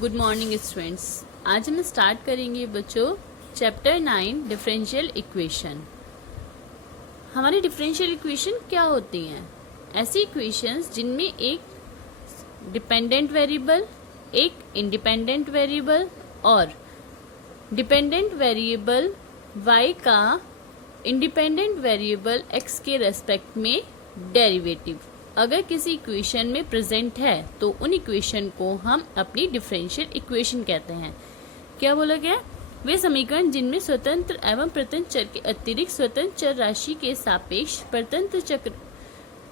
Good morning students. आज हम start करेंगे बच्चों चैप्टर 9 डिफरेंशियल इक्वेशन। हमारी डिफरेंशियल इक्वेशन क्या होती हैं? ऐसी इक्वेशंस जिनमें एक डिपेंडेंट वेरिएबल, एक इंडिपेंडेंट वेरिएबल और डिपेंडेंट वेरिएबल y का इंडिपेंडेंट वेरिएबल x के रेस्पेक्ट में डेरिवेटिव अगर किसी इक्वेशन में प्रेजेंट है तो उन इक्वेशन को हम अपनी डिफरेंशियल इक्वेशन कहते हैं। क्या बोला गया? वे समीकरण जिनमें स्वतंत्र एवं प्रतंत्र चर के अतिरिक्त स्वतंत्र चर राशि के सापेक्ष प्रतंत्र चक्र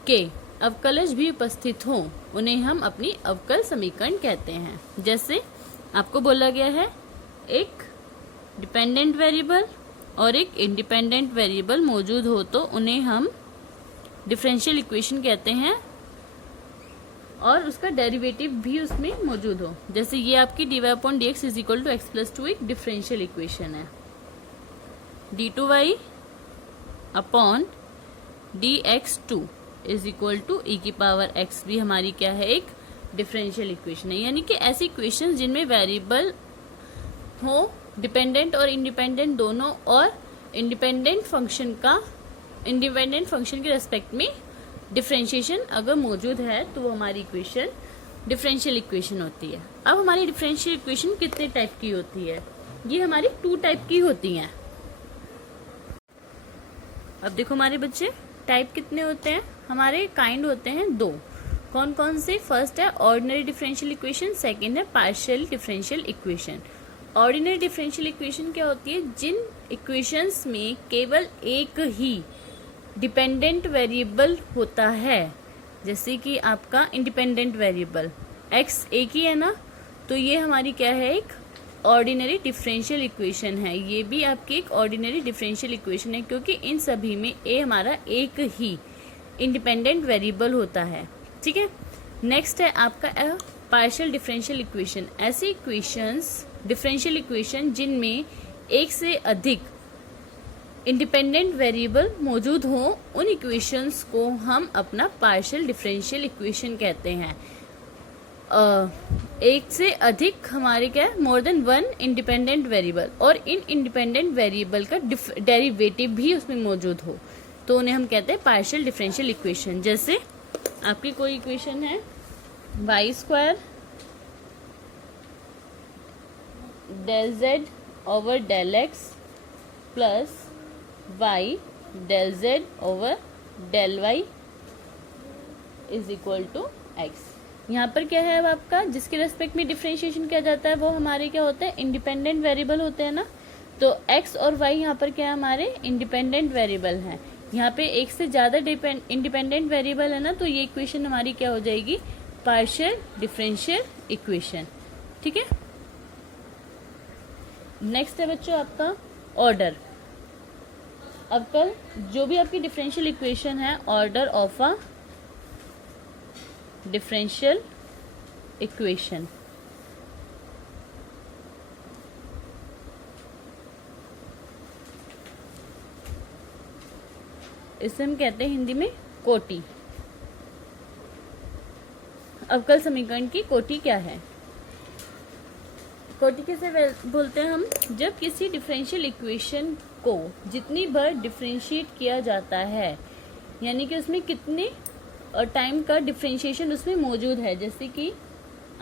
के अवकलज भी उपस्थित हों उन्हें हम अपनी अवकल समीकरण कहते हैं। जैसे आपको बोला गया है एक डिपेंडेंट वेरिएबल और एक इंडिपेंडेंट वेरिएबल मौजूद हो तो उन्हें हम डिफरेंशियल इक्वेशन कहते हैं और उसका डेरिवेटिव भी उसमें मौजूद हो। जैसे ये आपकी dy/dx is equal to x+2 एक डिफरेंशियल इक्वेशन है। d2y upon dx2 is equal to e⁻x भी हमारी क्या है? एक डिफरेंशियल इक्वेशन है। यानी कि ऐसी इक्वेशन जिनमें वेरिएबल हो डिपेंडेंट और इंडिपेंडेंट दोनों और इंडिपेंडेंट फंक्शन के रेस्पेक्ट में डिफरेंशिएशन अगर मौजूद है तो वो हमारी इक्वेशन डिफरेंशियल इक्वेशन होती है। अब हमारी डिफरेंशियल इक्वेशन कितने टाइप की होती है? ये हमारी 2 टाइप की होती हैं। अब देखो हमारे बच्चे टाइप कितने होते हैं? हमारे काइंड होते हैं 2। कौन कौन से? फर्स्ट है ऑर्डिनरी डिफरेंशियल इक्वेशन, सेकेंड है partial differential equation. Ordinary differential equation क्या होती है? जिन इक्वेशंस में केवल एक ही डिपेंडेंट वेरिएबल होता है, जैसे कि आपका इंडिपेंडेंट वेरिएबल x एक ही है ना, तो ये हमारी क्या है? एक ऑर्डिनरी डिफरेंशियल इक्वेशन है। ये भी आपकी एक ऑर्डिनरी डिफरेंशियल इक्वेशन है क्योंकि इन सभी में a हमारा एक ही इंडिपेंडेंट वेरिएबल होता है। ठीक है। नेक्स्ट है आपका पार्शियल डिफरेंशियल इक्वेशन। ऐसी इक्वेशंस डिफरेंशियल इक्वेशन जिनमें एक से अधिक इंडिपेंडेंट वेरिएबल मौजूद हो उन इक्वेशंस को हम अपना पार्शियल डिफरेंशियल इक्वेशन कहते हैं। एक से अधिक हमारे क्या है? More than one independent variable और इन इंडिपेंडेंट वेरिएबल का डेरिवेटिव भी उसमें मौजूद हो तो उन्हें हम कहते हैं पार्शियल डिफरेंशियल इक्वेशन। जैसे आपकी कोई इक्वेशन है y² del z over del x plus y del z over del y is equal to x। यहाँ पर क्या है अब आपका जिसके रेस्पेक्ट में डिफरेंशिएशन किया जाता है वो हमारे क्या होते हैं? इंडिपेंडेंट वेरिएबल होते हैं ना। तो x और y यहाँ पर क्या है? हमारे इंडिपेंडेंट वेरिएबल हैं। यहाँ पे एक से ज्यादा इंडिपेंडेंट वेरिएबल है ना, तो ये इक्वेशन हमारी क्या हो जाएगी? Partial differential equation. ठीक है। नेक्स्ट है बच्चों आपका ऑर्डर। अब कल जो भी आपकी डिफरेंशियल इक्वेशन है, order of a differential equation. इसे हम कहते हैं हिंदी में कोटि। अवकल समीकरण की कोटि क्या है? कोटि किसे बोलते हैं हम? जब किसी डिफरेंशियल इक्वेशन को जितनी बार डिफरेंशिएट किया जाता है, यानी कि उसमें कितने टाइम का डिफरेंशिएशन उसमें मौजूद है। जैसे कि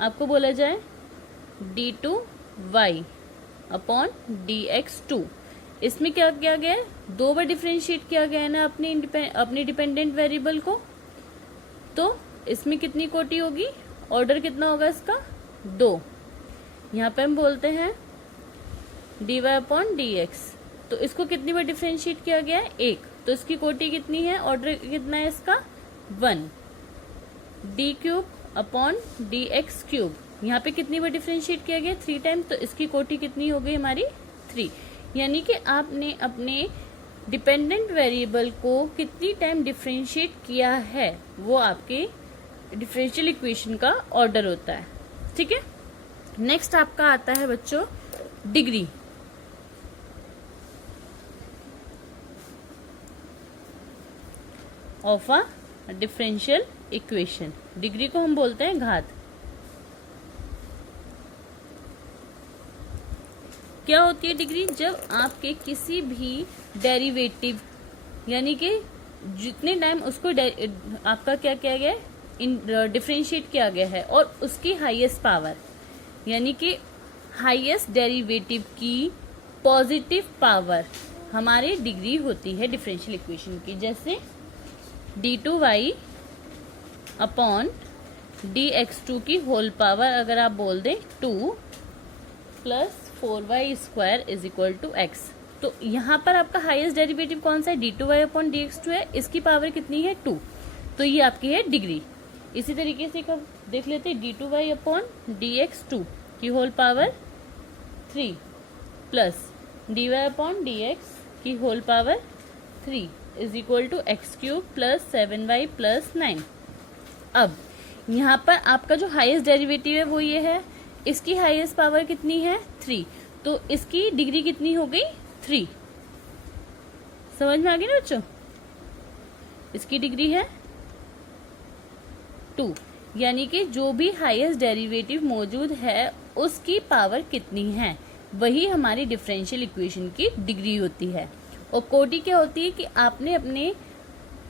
आपको बोला जाए d2y अपॉन dx2, इसमें क्या किया गया है? 2 बार डिफरेंशिएट किया गया है ना अपने डिपेंडेंट वेरिएबल को, तो इसमें कितनी कोटि होगी? ऑर्डर कितना होगा इसका? 2। यहाँ पे हम बोलते हैं dy/dx, तो इसको कितनी बार डिफरेंशिएट किया गया है? 1, तो इसकी कोटि कितनी है? ऑर्डर कितना है इसका? 1। d³/dx³, यहाँ पे कितनी बार डिफरेंशिएट किया गया? 3 टाइम, तो इसकी कोटि कितनी हो गई हमारी? 3। यानी कि आपने अपने डिपेंडेंट वेरिएबल को कितनी टाइम डिफरेंशिएट किया है वो आपके डिफरेंशियल इक्वेशन का ऑर्डर होता है। ठीक है। नेक्स्ट आपका आता है बच्चों degree. Of a differential equation. Degree को हम बोलते हैं घात। क्या होती है डिग्री? जब आपके किसी भी डेरिवेटिव यानी कि जितने टाइम उसको आपका क्या किया गया है, डिफरेंशिएट किया गया है, और उसकी हाईएस्ट पावर यानी कि हाईएस्ट डेरिवेटिव की पॉजिटिव पावर हमारी डिग्री होती है डिफरेंशियल इक्वेशन की। जैसे d2y अपॉन dx2 की होल पावर अगर आप बोल दें 2 plus 4y square is equal to x, तो यहाँ पर आपका हाईएस्ट डेरिवेटिव कौन सा है? d2y अपॉन dx2 है, इसकी पावर कितनी है? 2, तो ये आपकी है डिग्री। इसी तरीके से कब देख लेते हैं, d2y अपॉन dx2 की whole power 3 plus dy upon dx की whole power 3 is equal to x cube plus 7y plus 9। अब यहाँ पर आपका जो हाईएस्ट डेरिवेटिव है वो ये है, इसकी हाईएस्ट पावर कितनी है? 3, तो इसकी डिग्री कितनी हो गई? 3। समझ में आ गया ना बच्चों? इसकी डिग्री है 2, यानी कि जो भी हाईएस्ट डेरिवेटिव मौजूद है उसकी पावर कितनी है, वही हमारी डिफरेंशियल इक्वेशन की डिग्री होती है। और कोटि क्या होती है कि आपने अपने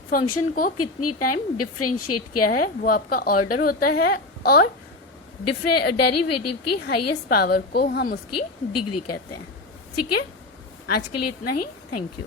फंक्शन को कितनी टाइम डिफरेंशिएट किया है, वो आपका ऑर्डर होता है, और डेरिवेटिव की हाईएस्ट पावर को हम उसकी डिग्री कहते हैं। ठीक है, आज के लिए इतना ही। Thank you.